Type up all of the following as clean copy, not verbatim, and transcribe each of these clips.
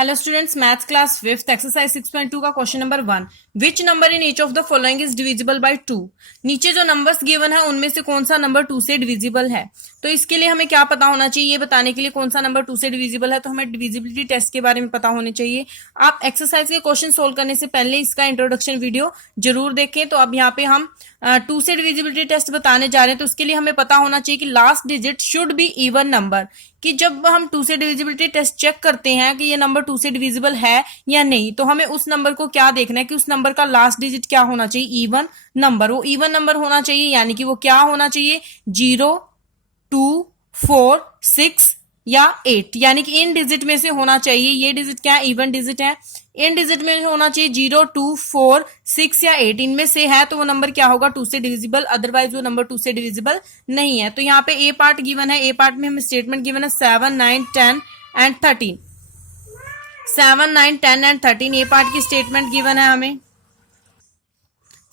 Hello students, maths class fifth exercise 6.2 का question number 1। Which number in each of the following is divisible bye 2। नीचे जो numbers given है उनमें से कौन सा नंबर 2 से डिविजिबल है। तो इसके लिए हमें क्या पता होना चाहिए, ये बताने के लिए कौन सा नंबर 2 से डिविजिबल है तो हमें डिविजिबिलिटी टेस्ट के बारे में पता होने चाहिए। आप एक्सरसाइज के क्वेश्चन सोल्व करने से पहले इसका इंट्रोडक्शन वीडियो जरूर देखें। तो अब यहाँ पे हम 2 से डिविजिबिलिटी टेस्ट बताने जा रहे हैं। तो उसके लिए हमें पता होना चाहिए कि last digit should be even number, कि जब हम 2 से डिविजिबिलिटी टेस्ट चेक करते हैं कि ये नंबर 2 से डिविजिबल है या नहीं, तो हमें उस नंबर को क्या देखना है कि उस नंबर का लास्ट डिजिट क्या होना चाहिए, इवन नंबर। वो इवन नंबर होना चाहिए, यानी कि वो क्या होना चाहिए, 0, 2, 4, 6 या 8, यानी कि इन डिजिट में से होना चाहिए। ये डिजिट क्या है, इवन डिजिट है। इन डिजिट में होना चाहिए 0, 2, 4, 6 या 8, इनमें से है तो वो नंबर क्या होगा, 2 से डिविजिबल, अदरवाइज वो नंबर 2 से डिविजिबल नहीं है। तो यहाँ पे ए पार्ट गिवन है, ए पार्ट में हमें स्टेटमेंट गिवन है 7, 9, 10 एंड 13। 7, 9, 10 एंड 13 ए पार्ट की स्टेटमेंट गिवन है हमें।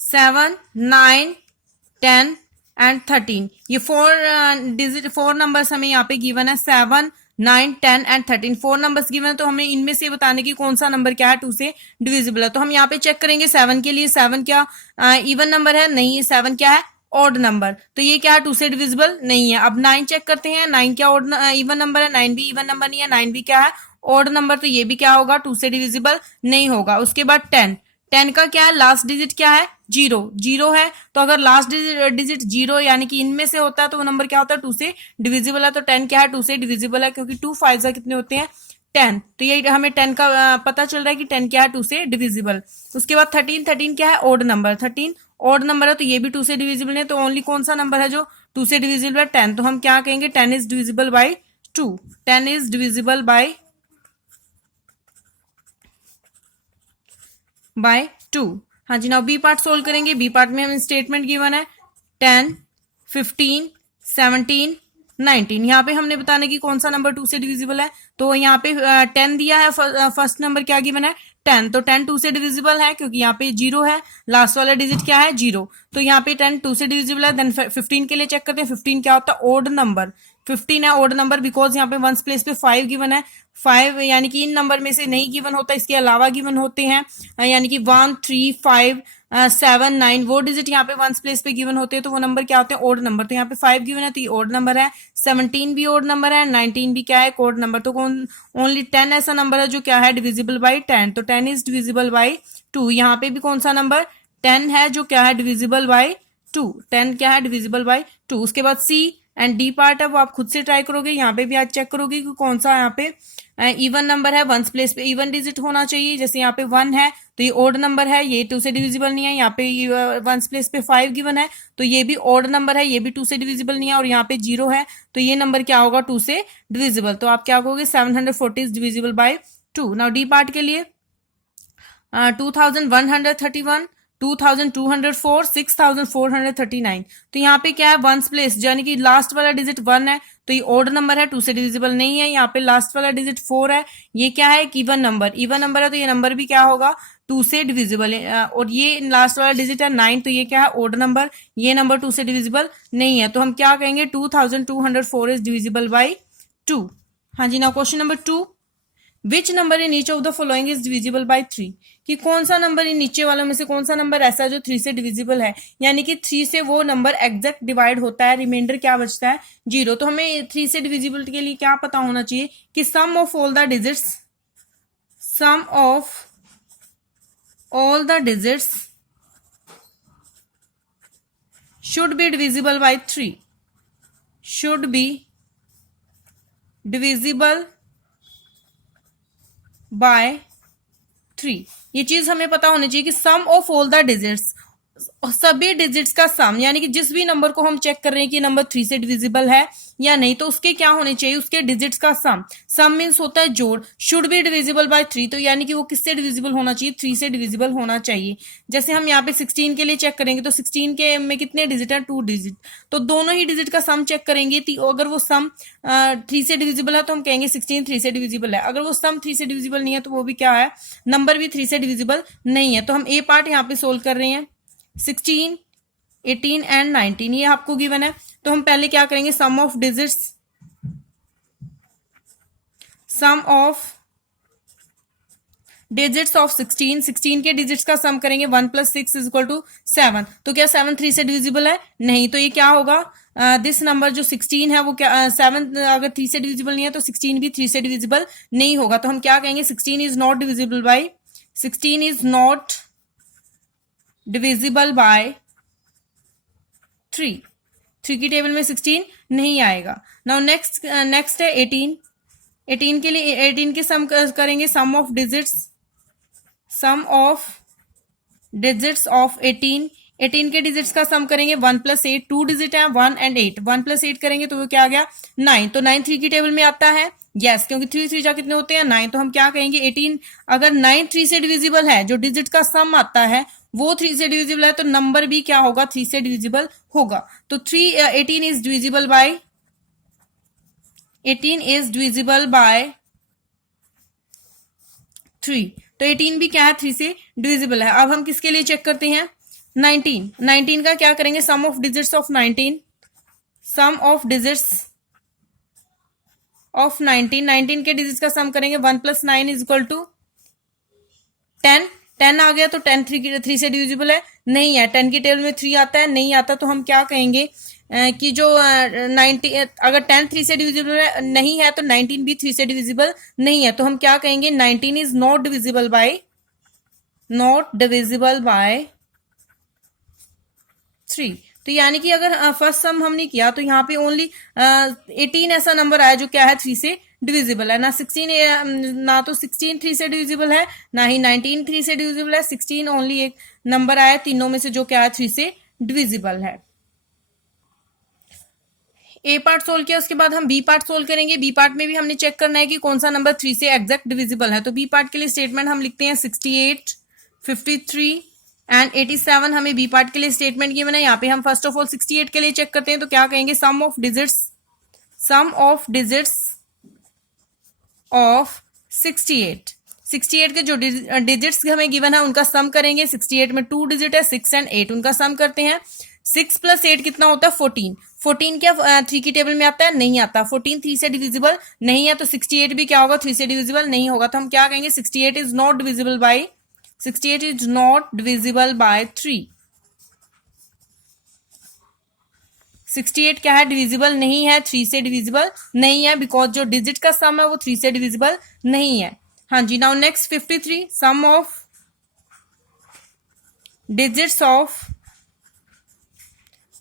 7, 9, 10 एंड 13, ये 4 नंबर्स हमें यहाँ पे गिवन है। 7, 9, 10 एंड 13 4 नंबर्स गिवन है। तो हमें इनमें से बताने की कौन सा नंबर क्या है 2 से डिविजिबल है। तो हम यहाँ पे चेक करेंगे 7 के लिए। 7 क्या इवन नंबर है? नहीं। 7 क्या है, ऑड नंबर। तो ये क्या है, 2 से डिविजिबल नहीं है। अब 9 चेक करते हैं। 9 क्या ऑड इवन नंबर है? 9 भी इवन नंबर नहीं है। 9 भी क्या है, ऑड नंबर। तो ये भी क्या होगा, 2 से डिविजिबल नहीं होगा। उसके बाद 10 का क्या है, लास्ट डिजिट क्या है, 0 है। तो अगर लास्ट डिजिट 0 यानी कि इनमें से होता है तो वो नंबर क्या होता है, 2 से डिविजिबल है। तो 10 क्या है, 2 से डिविजिबल है, क्योंकि 2 5 कितने होते हैं, 10। तो ये हमें 10 का पता चल रहा है कि 10 क्या है, 2 से डिविजिबल। उसके बाद 13 क्या है, ऑड नंबर। 13 ऑड नंबर है, तो ये भी 2 से डिविजिबल है। तो ओनली कौन सा नंबर है जो 2 से डिविजिबल है, 10। तो हम क्या कहेंगे, 10 is divisible by 2। 10 is divisible bye 2। हाँ जी, नाउ बी पार्ट सोल्व करेंगे। बी पार्ट में हमें स्टेटमेंट गिवन है 10, 15, 17, 19। यहाँ पे हमने बताने की कौन सा नंबर 2 से डिविजिबल है। तो यहाँ पे 10 दिया है, फर्स्ट नंबर क्या गिवन है, 10। तो 10 2 से डिविजिबल है, क्योंकि यहाँ पे 0 है, लास्ट वाला डिजिट क्या है, 0। तो यहाँ पे 10 2 से डिविजिबल है। देन 15 के लिए चेक करते हैं। 15 क्या होता है, ओड नंबर। 15 है ओड नंबर, बिकॉज यहाँ पे वंस प्लेस पे 5 गिवन है। 5 यानी कि इन नंबर में से नहीं गिवन होता, इसके अलावा गिवन होते हैं। यानी कि 1, 3, 5, 7, 9 वो डिजिट यहाँ पे वंस प्लेस पे गिवन होते हैं, तो वो नंबर क्या होते हैं, ओड नंबर। तो यहाँ पे 5 गिवन है तो ये ओड नंबर है। 17 भी ओड नंबर है, 19 भी क्या है, ओड नंबर। तो ओनली 10 ऐसा नंबर है जो क्या है, डिविजिबल बाई 10। तो 10 इज डिविजिबल बाई 2। यहाँ पे भी कौन सा नंबर, 10 है जो क्या है, डिविजिबल बाई 2। 10 क्या है, डिविजिबल बाई 2। उसके बाद सी एंड डी पार्ट है वो आप खुद से ट्राई करोगे। यहाँ पे भी आज चेक करोगे कि कौन सा यहाँ पे इवन नंबर है, वंस प्लेस पे इवन डिजिट होना चाहिए। जैसे यहाँ पे 1 है तो ये ओड नंबर है, ये 2 से डिविजिबल नहीं है। यहाँ पे वंस प्लेस पे 5 गिवन है तो ये भी ओड नंबर है, ये भी 2 से डिविजिबल नहीं है। और यहाँ पे 0 है तो ये नंबर क्या होगा, 2 से डिविजिबल। तो आप क्या कहोगे, 740 is divisible bye 2। Now D part के लिए 2131, 2204, 6439। तो यहाँ पे क्या है, वंस प्लेस यानी कि लास्ट वाला डिजिट 1 है तो ये ओड नंबर है, 2 से डिविजिबल नहीं है। यहाँ पे लास्ट वाला डिजिट 4 है, ये क्या है, इवन नंबर। इवन नंबर है तो ये नंबर भी क्या होगा, 2 से डिविजिबल है। और ये लास्ट वाला डिजिट है 9, तो ये क्या है, ओड नंबर। ये नंबर 2 से डिविजिबल नहीं है। तो हम क्या कहेंगे, 2204 इज डिविजिबल बाई 2। हाँ जी, now question number 2। Which number in each of the following is divisible by 3। कि कौन सा नंबर इन नीचे वालों में से कौन सा नंबर ऐसा है जो 3 से डिविजिबल है, यानी कि 3 से वो नंबर एग्जैक्ट डिवाइड होता है, रिमाइंडर क्या बचता है, 0। तो हमें 3 से डिविजिबल के लिए क्या पता होना चाहिए कि sum of all the digits, sum of all the digits should be divisible by 3, should be divisible by 3। ये चीज हमें पता होनी चाहिए कि sum of all the digits, सभी डिजिट्स का सम, यानी कि जिस भी नंबर को हम चेक कर रहे हैं कि नंबर 3 से डिविजिबल है या नहीं, तो उसके क्या होने चाहिए, उसके डिजिट्स का सम। सम मीन्स होता है जोड़। शुड बी डिविजिबल बाय 3, तो यानी कि वो किससे डिविजिबल होना चाहिए, 3 से डिविजिबल होना चाहिए। जैसे हम यहाँ पे 16 के लिए चेक करेंगे तो 16 के में कितने डिजिट है, 2 डिजिट। तो दोनों ही डिजिट का सम चेक करेंगे, तो अगर वो सम 3 से डिविजिबल है तो हम कहेंगे 16 3 से डिविजिबल है। अगर वो सम 3 से डिविजिबल नहीं है तो वो भी क्या है, नंबर भी 3 से डिविजिबल नहीं है। तो हम ए पार्ट यहाँ पे सोल्व कर रहे हैं। 16, 18 एंड 19 ये आपको गिवन है। तो हम पहले क्या करेंगे, sum of digits, sum of digits of 16, 16 के डिजिट्स का सम करेंगे 1 + 6 इज इक्वल टू 7। तो क्या 7 3 से डिविजिबल है? नहीं। तो ये क्या होगा, दिस नंबर जो 16 है वो क्या 7 अगर 3 से डिविजिबल नहीं है तो 16 भी 3 से डिविजिबल नहीं होगा। तो हम क्या कहेंगे, 16 is not divisible bye 16 is not divisible by 3। 3 की टेबल में 16 नहीं आएगा। नाउ नेक्स्ट है 18। 18 के लिए 18 के सम करेंगे, सम ऑफ डिजिट्स ऑफ 18। 18 के डिजिट्स का सम करेंगे 1 + 8, 2 डिजिट है 1 and 8, 1 + 8 करेंगे तो वो क्या आ गया 9। तो 9 3 की टेबल में आता है, यस, क्योंकि 3 3 जा कितने होते हैं 9। तो हम क्या कहेंगे 18 अगर 9 3 से डिविजिबल है, जो डिजिट का सम आता है वो 3 से डिविजिबल है, तो नंबर भी क्या होगा 3 से डिविजिबल होगा। तो 18 इज डिविजिबल बाय 3। तो 18 भी क्या है 3 से डिविजिबल है। अब हम किसके लिए चेक करते हैं, 19। 19 का क्या करेंगे, sum of digits of 19। Sum of digits of 19, 19 के डिजिट्स का सम करेंगे 1 + 9 इज इक्वल टू 10। 10 आ गया तो 10 3 से डिविजिबल है, नहीं है। 10 की टेबल में 3 आता है, नहीं आता। तो हम क्या कहेंगे कि जो 90 अगर 10 3 से डिविजिबल नहीं है तो 19 भी 3 से डिविजिबल नहीं है। तो हम क्या कहेंगे 19 इज नॉट डिविजिबल बाय 3। तो यानी कि अगर फर्स्ट सम हमने किया तो यहाँ पे ओनली 18 ऐसा नंबर आया जो क्या है 3 से डिविजिबल है। ना 16 3 से डिविजिबल है, ना ही 19 3 से डिविजिबल है। 16 ओनली एक नंबर आया तीनों में से जो क्या है 3 से डिविजिबल है। ए पार्ट सोल्व किया, उसके बाद हम बी पार्ट सोल्व करेंगे। बी पार्ट में भी हमने चेक करना है कि कौन सा नंबर 3 से एग्जैक्ट डिविजिबल है। तो बी पार्ट के लिए स्टेटमेंट हम लिखते हैं 68, 53 एंड 87। हमें बी पार्ट के लिए स्टेटमेंट गिवन है। यहाँ पे हम फर्स्ट ऑफ ऑल 68 के लिए चेक करते हैं। तो क्या कहेंगे, सम ऑफ डिजिट्स ऑफ 68। 68 के जो डिजिट्स हमें गिवन है उनका सम करेंगे। 68 में 2 डिजिट है 6 and 8, उनका सम करते हैं। 6 + 8 कितना होता है 14। 14 क्या 3 की टेबल में आता है, नहीं आता। 14 3 से डिविजिबल नहीं है, तो 68 भी क्या होगा 3 से डिविजिबल नहीं होगा। तो हम क्या कहेंगे 68 इज नॉट डिविजिबल बाय 3। 68 क्या है डिविजिबल नहीं है, 3 से डिविजिबल नहीं है, बिकॉज जो डिजिट का सम है वो 3 से डिविजिबल नहीं है। हाँ जी। Now next 53, sum of digits of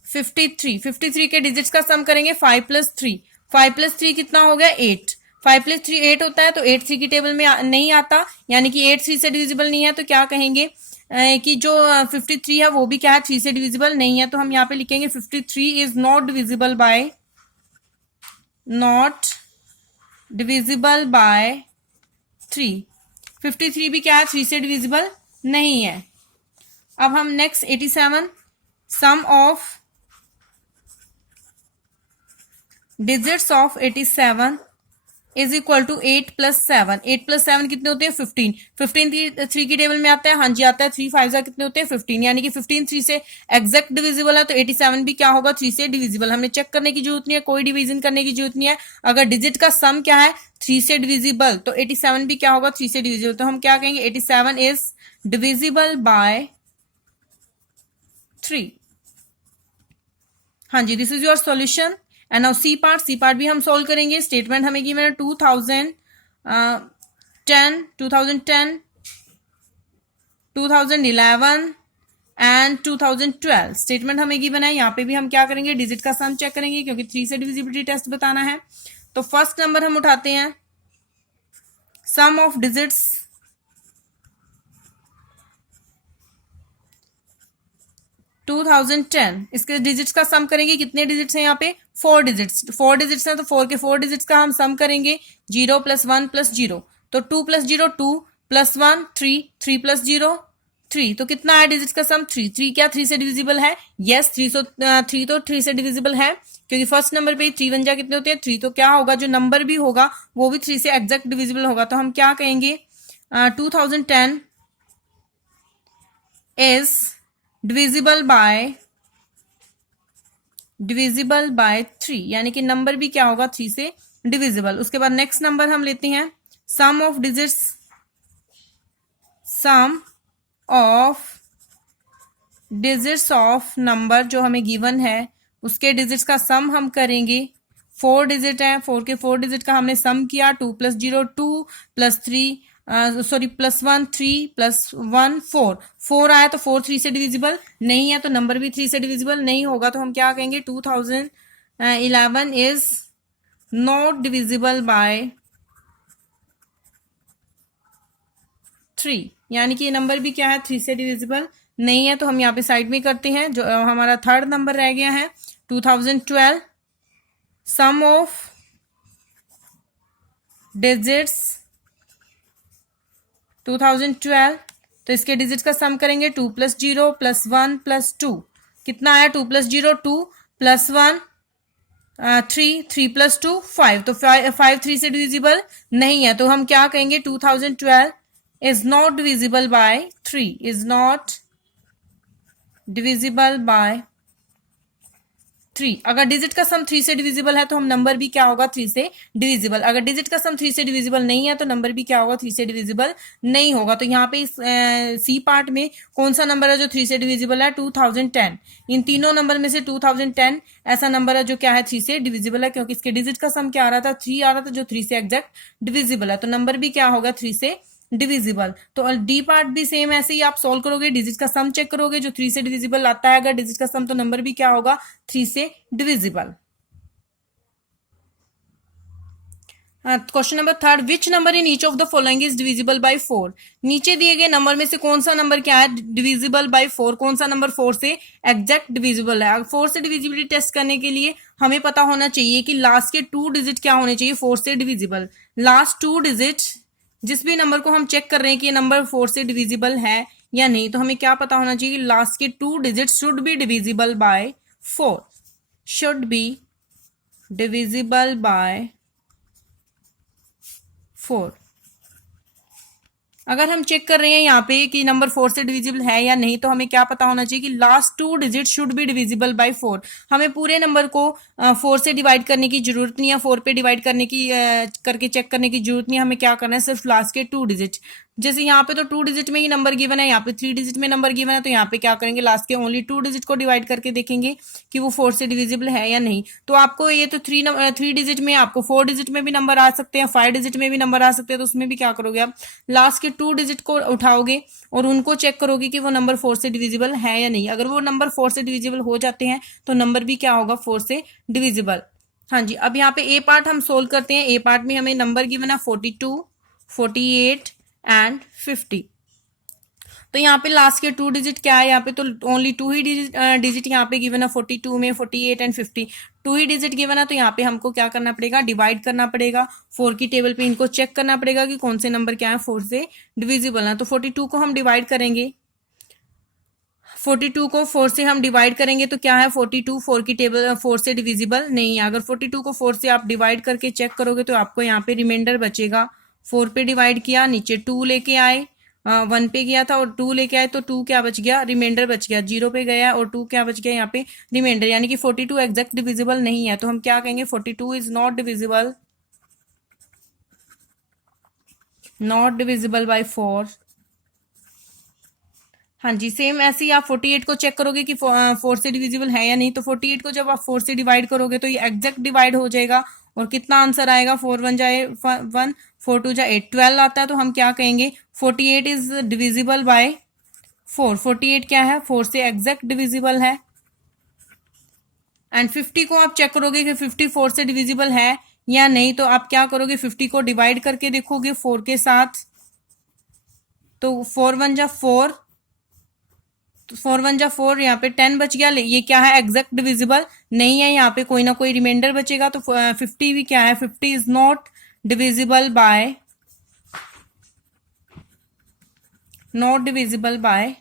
53। 53 के डिजिट्स का सम करेंगे 5 + 3। 5 + 3 कितना हो गया 8। 5 + 3 8 होता है, तो 8 3 की टेबल में नहीं आता, यानी कि 8 3 से डिविजिबल नहीं है। तो क्या कहेंगे कि जो 53 है वो भी क्या है 3 से डिविजिबल नहीं है। तो हम यहाँ पे लिखेंगे 53 इज नॉट डिविजिबल बाय 3। 53 भी क्या है 3 से डिविजिबल नहीं है। अब हम next 87, sum of digits of 87 is equal to 8 + 7। 8 + 7 कितने होते हैं 15। 15 3 की टेबल में आता है, हाँ जी आता है। 3 5 कितने होते हैं 15, यानी कि 15 3 से एग्जैक्ट डिविजिबल है। तो 87 भी क्या होगा 3 से डिविजिबल। हमने चेक करने की जरूरत नहीं है, कोई डिवीजन करने की जरूरत नहीं है। अगर डिजिट का सम क्या है 3 से डिविजिबल, तो 87 भी क्या होगा 3 से डिविजिबल। तो हम क्या कहेंगे 87 इज डिविजिबल बाय 3। हाँ जी, this is your solution. And now C part भी हम सोल्व करेंगे। स्टेटमेंट हमें गिवन है 2010, 2011 एंड 2012। स्टेटमेंट हमें गिवन है। यहाँ पे भी हम क्या करेंगे डिजिट का सम चेक करेंगे, क्योंकि 3 से डिविजिबिलिटी टेस्ट बताना है। तो फर्स्ट नंबर हम उठाते हैं, सम ऑफ डिजिट्स इसके डिजिट्स का सम करेंगे। कितने डिजिट्स हैं यहाँ पे 4 डिजिट्स। 4 डिजिट्स हैं तो 4 के 4 डिजिट्स का हम सम करेंगे। 0 + 1 + 0, तो 2 + 0 2 + 1 3, 3 + 0 3। तो कितना है डिजिट्स का सम 3। 3 क्या 3 से डिविजिबल है, यस 3 तो 3 से डिविजिबल है, क्योंकि फर्स्ट नंबर पे 3 1 जा कितने होते हैं 3। तो क्या होगा जो नंबर भी होगा वो भी 3 से एग्जैक्ट डिविजिबल होगा। तो हम क्या कहेंगे 2010 इज डिविजिबल बाय 3, यानी कि नंबर भी क्या होगा 3 से डिविजिबल। उसके बाद नेक्स्ट नंबर हम लेते हैं, sum of digits sum of digits of number जो हमें गिवन है उसके डिजिट्स का सम हम करेंगे। 4 डिजिट है, 4 के 4 डिजिट का हमने सम किया। 2 + 0 2 + 3 +1 3 +1 4। 4 आया तो 4 3 से डिविजिबल नहीं है, तो नंबर भी 3 से डिविजिबल नहीं होगा, तो हम क्या कहेंगे 2011 इज नॉट डिविजिबल बाय 3, यानी कि ये नंबर भी क्या है 3 से डिविजिबल नहीं है। तो हम यहाँ पे साइड में करते हैं। जो हमारा थर्ड नंबर रह गया है 2012, सम ऑफ डिजिट्स 2012, तो इसके डिजिट्स का सम करेंगे। 2 + 0 +1 +2, कितना आया 2 + 0 2 +1 3 3 + 2 5, तो 5 3 से डिविजिबल नहीं है, तो हम क्या कहेंगे 2012 is not divisible by 3, is not divisible by 3। अगर डिजिट का सम 3 से डिविजिबल है तो हम नंबर भी क्या होगा 3 से डिविजिबल। अगर डिजिट का सम 3 से डिविजिबल नहीं है तो नंबर भी क्या होगा 3 से डिविजिबल नहीं होगा। तो यहाँ पे इस सी पार्ट में कौन सा नंबर है जो 3 से डिविजिबल है 2010। इन तीनों नंबर में से 2010 ऐसा नंबर है जो क्या है 3 से डिविजिबल है, क्योंकि इसके डिजिट का सम क्या आ रहा था 3 आ रहा था, जो 3 से एग्जैक्ट डिविजिबल है, तो नंबर भी क्या होगा 3 से डिविजिबल। तो डी पार्ट भी सेम ऐसे ही आप सॉल्व करोगे, डिजिट का सम चेक करोगे, जो 3 से डिविजिबल आता है अगर डिजिट का सम, तो नंबर भी क्या होगा 3 से divisible. Question number third, which number in each of the following is divisible by 4। नीचे दिए गए नंबर में से कौन सा नंबर क्या है डिविजिबल बाय 4, कौन सा नंबर 4 से एग्जैक्ट डिविजिबल है। 4 से डिविजिबिलिटी टेस्ट करने के लिए हमें पता होना चाहिए कि लास्ट के 2 डिजिट क्या होने चाहिए 4 से डिविजिबल। लास्ट 2 डिजिट जिस भी नंबर को हम चेक कर रहे हैं कि ये नंबर 4 से डिविजिबल है या नहीं, तो हमें क्या पता होना चाहिए कि लास्ट के 2 digit should be divisible by 4, should be divisible by 4। अगर हम चेक कर रहे हैं यहाँ पे कि नंबर 4 से डिविजिबल है या नहीं, तो हमें क्या पता होना चाहिए कि last 2 digit should be divisible by 4। हमें पूरे नंबर को 4 से डिवाइड करने की जरूरत नहीं है, 4 पे डिवाइड करने की करके चेक करने की जरूरत नहीं है। हमें क्या करना है सिर्फ लास्ट के 2 डिजिट, जैसे यहाँ पे तो 2 डिजिट में ही नंबर गिवन है, यहाँ पे 3 डिजिट में नंबर गिवन है, तो यहाँ पे क्या करेंगे लास्ट के ओनली 2 डिजिट को डिवाइड करके देखेंगे कि वो 4 से डिविजिबल है या नहीं। तो आपको ये तो 3 डिजिट में, आपको 4 डिजिट में भी नंबर आ सकते हैं, 5 डिजिट में भी नंबर आ सकते हैं, तो उसमें भी क्या करोगे आप लास्ट के 2 डिजिट को उठाओगे और उनको चेक करोगे कि वो नंबर 4 से डिविजिबल है या नहीं। अगर वो नंबर 4 से डिविजिबल हो जाते हैं तो नंबर भी क्या होगा 4 से डिविजिबल। हाँ जी, अब यहाँ पे ए पार्ट हम सोल्व करते हैं। ए पार्ट में हमें नंबर गिवन है 42, 48 एंड 50। तो यहाँ पे लास्ट के 2 डिजिट क्या है, यहाँ पे तो ओनली 2 ही डिजिट यहाँ पे गिवन है 42 में, 48 एंड 50 2 ही डिजिट गिवन है, तो यहाँ पे हमको क्या करना पड़ेगा डिवाइड करना पड़ेगा। 4 की टेबल पे इनको चेक करना पड़ेगा कि कौन से नंबर क्या है 4 से डिविजिबल है। तो 42 को हम डिवाइड करेंगे, 42 को 4 से हम डिवाइड करेंगे तो क्या है 42 4 की टेबल 4 से डिविजिबल नहीं है। अगर 42 को 4 से आप डिवाइड करके चेक करोगे तो आपको यहाँ पे रिमाइंडर बचेगा। 4 पे डिवाइड किया, नीचे 2 लेके आए, 1 पे गया था और 2 लेके आए, तो 2 क्या बच गया रिमाइंडर बच गया, 0 पे गया और 2 क्या बच गया यहाँ पे रिमाइंडर, यानी कि 42 एग्जैक्ट डिविजिबल नहीं है। तो हम क्या कहेंगे 42 is not divisible, not divisible by 4। हाँ जी, सेम ऐसे ही आप 48 को चेक करोगे कि 4 से डिविजिबल है या नहीं, तो 48 को जब आप 4 से डिवाइड करोगे तो ये एग्जैक्ट डिवाइड हो जाएगा और कितना आंसर आएगा 4 1 जाए 1, 4 2 जाए 8, 12 आता है। तो हम क्या कहेंगे 48 इज डिविजिबल बाय 4। 48 क्या है 4 से एग्जैक्ट डिविजिबल है। एंड 50 को आप चेक करोगे कि 50 4 से डिविजिबल है या नहीं, तो आप क्या करोगे 50 को डिवाइड करके देखोगे 4 के साथ, तो 4 1 जा 4, 4 1 जा 4, यहाँ पे 10 बच गया। ये क्या है एग्जैक्ट डिविजिबल नहीं है, यहाँ पे कोई ना कोई रिमाइंडर बचेगा। तो 50 भी क्या है 50 is not divisible bye, not divisible by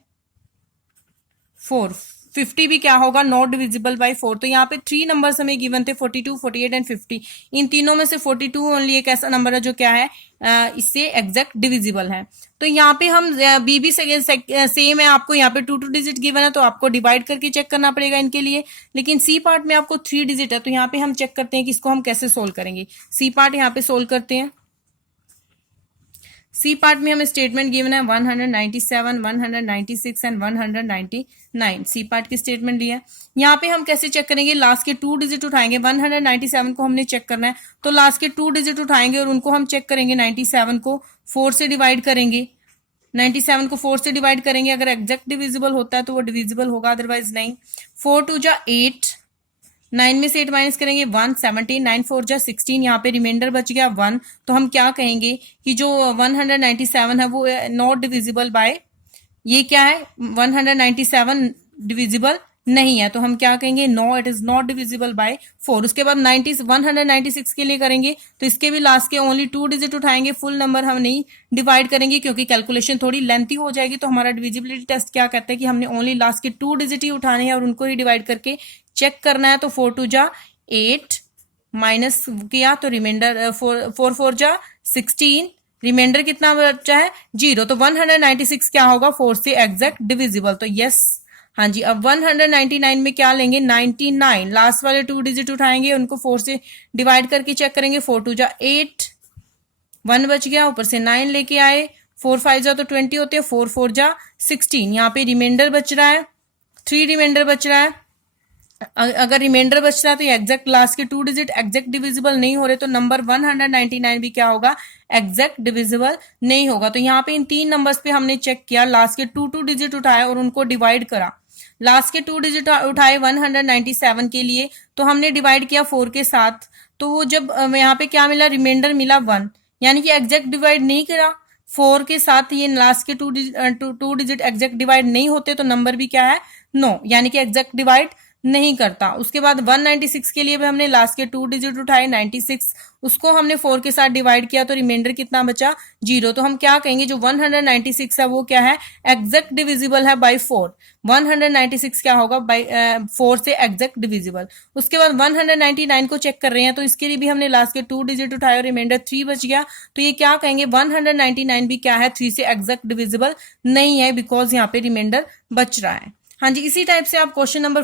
4। 50 भी क्या होगा नॉट डिविजिबल बाय 4। तो यहाँ पे 3 नंबर्स हमें गिवन थे 42, 48 एंड 50। इन तीनों में से 42 ओनली एक ऐसा नंबर है जो क्या है इससे एग्जैक्ट डिविजिबल है। तो यहाँ पे हम बी भी सेम है, आपको यहाँ पे 2 डिजिट गिवन है तो आपको डिवाइड करके चेक करना पड़ेगा इनके लिए। लेकिन सी पार्ट में आपको 3 डिजिट है, तो यहाँ पे हम चेक करते हैं कि इसको हम कैसे सोल्व करेंगे। सी पार्ट यहाँ पे सोल्व करते हैं। सी पार्ट में हमें स्टेटमेंट गिवन है 197, 196 एंड 199। सी पार्ट की स्टेटमेंट दी है। यहाँ पे हम कैसे चेक करेंगे, लास्ट के 2 डिजिट उठाएंगे। 197 को हमने चेक करना है तो लास्ट के 2 डिजिट उठाएंगे और उनको हम चेक करेंगे। 97 को 4 से डिवाइड करेंगे। 97 को 4 से डिवाइड करेंगे, अगर एग्जैक्ट डिविजिबल होता है तो वो डिविजिबल होगा, अदरवाइज नहीं। 4 2 जा 8, 9 में से 8 माइनस करेंगे 1, 17, 9 4 जा 16, यहाँ पे रिमाइंडर बच गया 1। तो हम क्या कहेंगे कि जो 197 है वो नॉट डिविजिबल बाय, ये क्या है 197 डिविजिबल नहीं है, तो हम क्या कहेंगे no, it is not divisible by 4। उसके बाद 196 के लिए करेंगे तो इसके भी लास्ट के ओनली 2 डिजिट उठाएंगे, फुल नंबर हम नहीं डिवाइड करेंगे क्योंकि कैलकुलेशन थोड़ी लेंथी हो जाएगी। तो हमारा डिविजिबिलिटी टेस्ट क्या कहता है कि हमने ओनली लास्ट के 2 डिजिट ही उठाने हैं और उनको ही डिवाइड करके चेक करना है। तो 4 2 जा 8 माइनस किया तो रिमाइंडर 4 4 जा 16, रिमाइंडर कितना बचा है 0। तो 196 क्या होगा 4 से एग्जैक्ट डिविजिबल, तो यस। हाँ जी, अब 199 में क्या लेंगे 99, लास्ट वाले 2 डिजिट उठाएंगे, उनको 4 से डिवाइड करके चेक करेंगे। 4 2 जा 8, 1 बच गया, ऊपर से 9 लेके आए, 4 5 जा तो 20 होते हैं, 4 4 जा 16, यहाँ पे रिमाइंडर बच रहा है 3, रिमाइंडर बच रहा है। अगर रिमाइंडर बच रहा है तो ये एग्जैक्ट लास्ट के 2 डिजिट एग्जैक्ट डिविजिबल नहीं हो रहे, तो नंबर 199 भी क्या होगा एग्जैक्ट डिविजिबल नहीं होगा। तो यहाँ पे इन 3 नंबर्स पे हमने चेक किया, लास्ट के 2 डिजिट उठाए और उनको डिवाइड करा। लास्ट के 2 डिजिट उठाए 197 के लिए, तो हमने डिवाइड किया 4 के साथ, तो वो जब यहाँ पे क्या मिला रिमाइंडर मिला 1, यानी कि एग्जैक्ट डिवाइड नहीं करा 4 के साथ, ये लास्ट के 2 डिजिट एग्जैक्ट डिवाइड नहीं होते, तो नंबर भी क्या है नो, यानी कि एग्जैक्ट डिवाइड नहीं करता। उसके बाद 196 के लिए भी हमने लास्ट के 2 डिजिट उठाए 96, उसको हमने 4 के साथ डिवाइड किया तो रिमाइंडर कितना बचा 0। तो हम क्या कहेंगे जो 196 है वो क्या है एग्जैक्ट डिविजिबल है बाय 4। 196 क्या होगा बाय 4 से एग्जैक्ट डिविजिबल। उसके बाद 199 को चेक कर रहे हैं तो इसके लिए भी हमने लास्ट के 2 डिजिट उठाए और रिमाइंडर 3 बच गया, तो ये क्या कहेंगे 199 भी क्या है 3 से एग्जैक्ट डिविजिबल नहीं है, बिकॉज यहाँ पे रिमाइंडर बच रहा है। हाँ जी, इसी टाइप से आप क्वेश्चन नंबर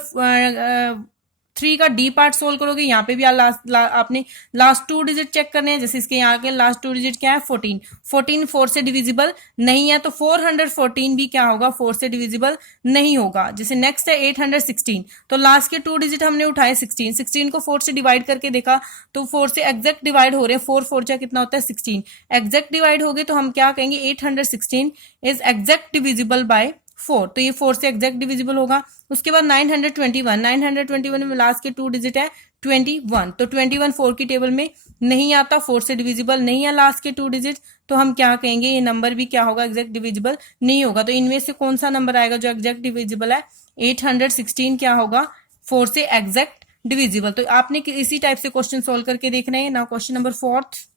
3 का डी पार्ट सोल्व करोगे। यहाँ पे भी आपने लास्ट 2 डिजिट चेक करने हैं, जैसे इसके यहाँ के लास्ट 2 डिजिट क्या है 14, 14 4 से डिविजिबल नहीं है, तो 414 भी क्या होगा 4 से डिविजिबल नहीं होगा। जैसे नेक्स्ट है 816, तो लास्ट के 2 डिजिट हमने उठाए 16, 16 को 4 से डिवाइड करके देखा तो 4 से एग्जैक्ट डिवाइड हो रहे हैं, 4 4 कितना होता है 16, एग्जैक्ट डिवाइड हो गए, तो हम क्या कहेंगे 816 इज एग्जैक्ट डिविजिबल बाय 4, तो ये 4 से एग्जैक्ट डिविजिबल होगा। उसके बाद 921 में लास्ट के 2 डिजिट है 21, तो 21 4 की टेबल में नहीं आता, 4 से डिविजिबल नहीं है लास्ट के 2 डिजिट, तो हम क्या कहेंगे ये नंबर भी क्या होगा एग्जैक्ट डिविजिबल नहीं होगा। तो इनमें से कौन सा नंबर आएगा जो एग्जैक्ट डिविजिबल है 816 क्या होगा 4 से एग्जैक्ट डिविजिबल। तो आपने इसी टाइप से क्वेश्चन सोल्व करके देखना है। Now question number 4,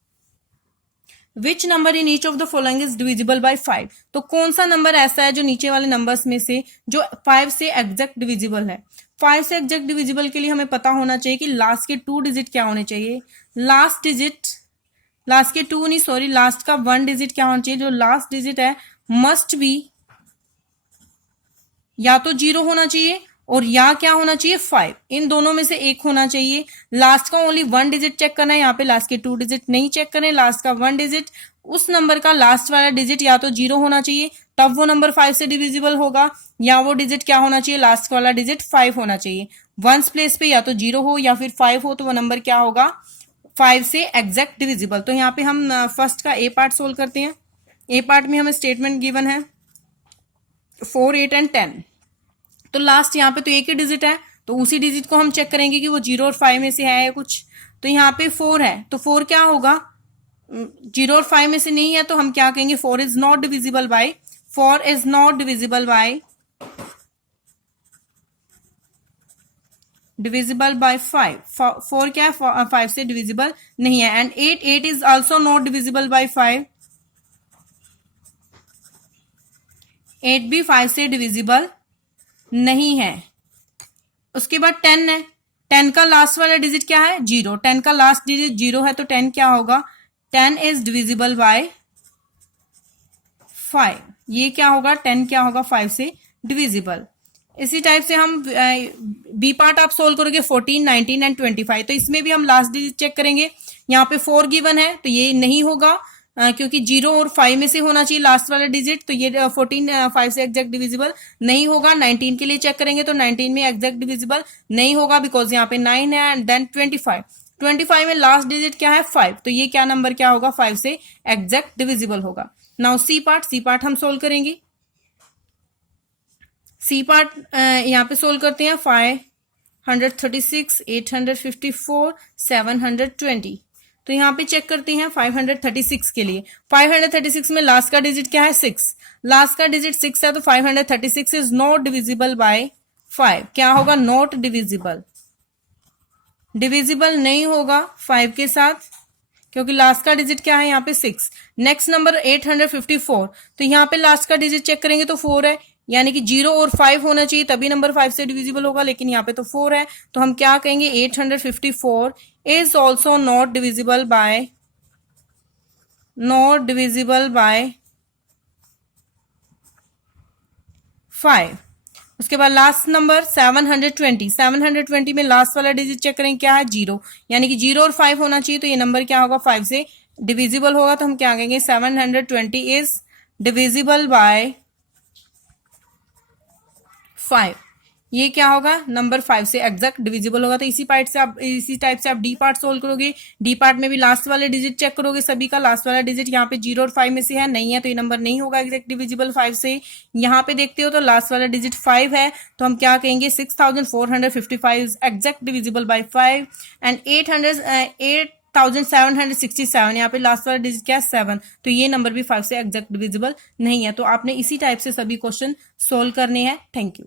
which number in each of the following is divisible bye 5। तो कौन सा नंबर ऐसा है जो नीचे वाले नंबर्स में से जो 5 से एग्जैक्ट डिविजिबल है। 5 से एग्जैक्ट डिविजिबल के लिए हमें पता होना चाहिए कि लास्ट के 2 डिजिट क्या होने चाहिए। लास्ट डिजिट, लास्ट के 2 नहीं सॉरी, लास्ट का 1 डिजिट क्या होना चाहिए, जो लास्ट डिजिट है मस्ट बी या तो 0 होना चाहिए और या क्या होना चाहिए 5, इन दोनों में से एक होना चाहिए। लास्ट का ओनली 1 डिजिट चेक करना है, यहाँ पे लास्ट के 2 डिजिट नहीं चेक करने, लास्ट का 1 डिजिट, उस नंबर का लास्ट वाला डिजिट या तो 0 होना चाहिए तब वो नंबर 5 से डिविजिबल होगा, या वो डिजिट क्या होना चाहिए लास्ट वाला डिजिट 5 होना चाहिए। वंस प्लेस पे या तो 0 हो या फिर 5 हो तो वो नंबर क्या होगा 5 से एग्जैक्ट डिविजिबल। तो यहाँ पे हम फर्स्ट का ए पार्ट सोल्व करते हैं। ए पार्ट में हमें स्टेटमेंट गिवन है 4 8 एंड 10, तो लास्ट यहाँ पे तो एक ही डिजिट है, तो उसी डिजिट को हम चेक करेंगे कि वो 0 और 5 में से है या कुछ। तो यहाँ पे 4 है, तो 4 क्या होगा 0 और 5 में से नहीं है, तो हम क्या कहेंगे 4 is not divisible by 4 is not divisible bye 5। 4 क्या है 5 से डिविजिबल नहीं है। And 8 is also not divisible bye 5, 8 भी 5 से डिविजिबल नहीं है। उसके बाद 10 है, 10 का लास्ट वाला डिजिट क्या है 0, 10 का लास्ट डिजिट 0 है, तो 10 क्या होगा 10 इज डिविजिबल बाय 5, ये क्या होगा 10 क्या होगा 5 से डिविजिबल। इसी टाइप से हम बी पार्ट आप सोल्व करोगे 14 19 एंड 25, तो इसमें भी हम लास्ट डिजिट चेक करेंगे। यहाँ पे 4 गिवन है तो ये नहीं होगा, क्योंकि 0 और 5 में से होना चाहिए लास्ट वाला डिजिट, तो ये 14 5 से एग्जैक्ट डिविजिबल नहीं होगा। 19 के लिए चेक करेंगे तो 19 में एग्जैक्ट डिविजिबल नहीं होगा, बिकॉज यहाँ पे 9 है। एंड देन 25 में लास्ट डिजिट क्या है 5, तो ये क्या नंबर क्या होगा 5 से एग्जैक्ट डिविजिबल होगा। नाउ सी पार्ट हम सोल्व करेंगे। सी पार्ट यहाँ पे सोल्व करते हैं। 536, 854, 720। तो यहाँ पे चेक करते हैं 536 के लिए। 536 में लास्ट का डिजिट क्या है 6, लास्ट का डिजिट 6 है, तो 536 इज नॉट डिविजिबल बाय 5। क्या होगा, नॉट डिविजिबल, डिविजिबल नहीं होगा 5 के साथ, क्योंकि लास्ट का डिजिट क्या है यहाँ पे 6। नेक्स्ट नंबर 854, तो यहाँ पे लास्ट का डिजिट चेक करेंगे तो 4 है, यानी कि 0 और 5 होना चाहिए तभी नंबर 5 से डिविजिबल होगा, लेकिन यहाँ पे तो 4 है, तो हम क्या कहेंगे 854 is also not divisible bye 5। उसके बाद लास्ट नंबर 720 में लास्ट वाला डिजिट चेक करेंगे क्या है 0, यानी कि 0 और 5 होना चाहिए, तो ये नंबर क्या होगा 5 से डिविजिबल होगा, तो हम क्या कहेंगे 720 इज डिविजिबल बाय 5। ये क्या होगा, नंबर 5 से एग्जैक्ट डिविजिबल होगा। तो इसी टाइप से आप डी पार्ट सोल्व करोगे। डी पार्ट में भी लास्ट वाले डिजिट चेक करोगे सभी का। लास्ट वाला डिजिट यहाँ पे 0 और 5 में से है, नहीं है, तो ये नंबर नहीं होगा एग्जैक्ट डिविजिबल 5 से। यहाँ पे देखते हो तो लास्ट वाला डिजिट 5 है, तो हम क्या कहेंगे 6455 एग्जैक्ट डिविजिबल बाय 5। एंड 8767 यहाँ पे लास्ट वाला डिजिट क्या है 7, तो ये नंबर भी 5 से एग्जैक्ट डिविजिबल नहीं है। तो आपने इसी टाइप से सभी क्वेश्चन सोल्व करने हैं। Thank you.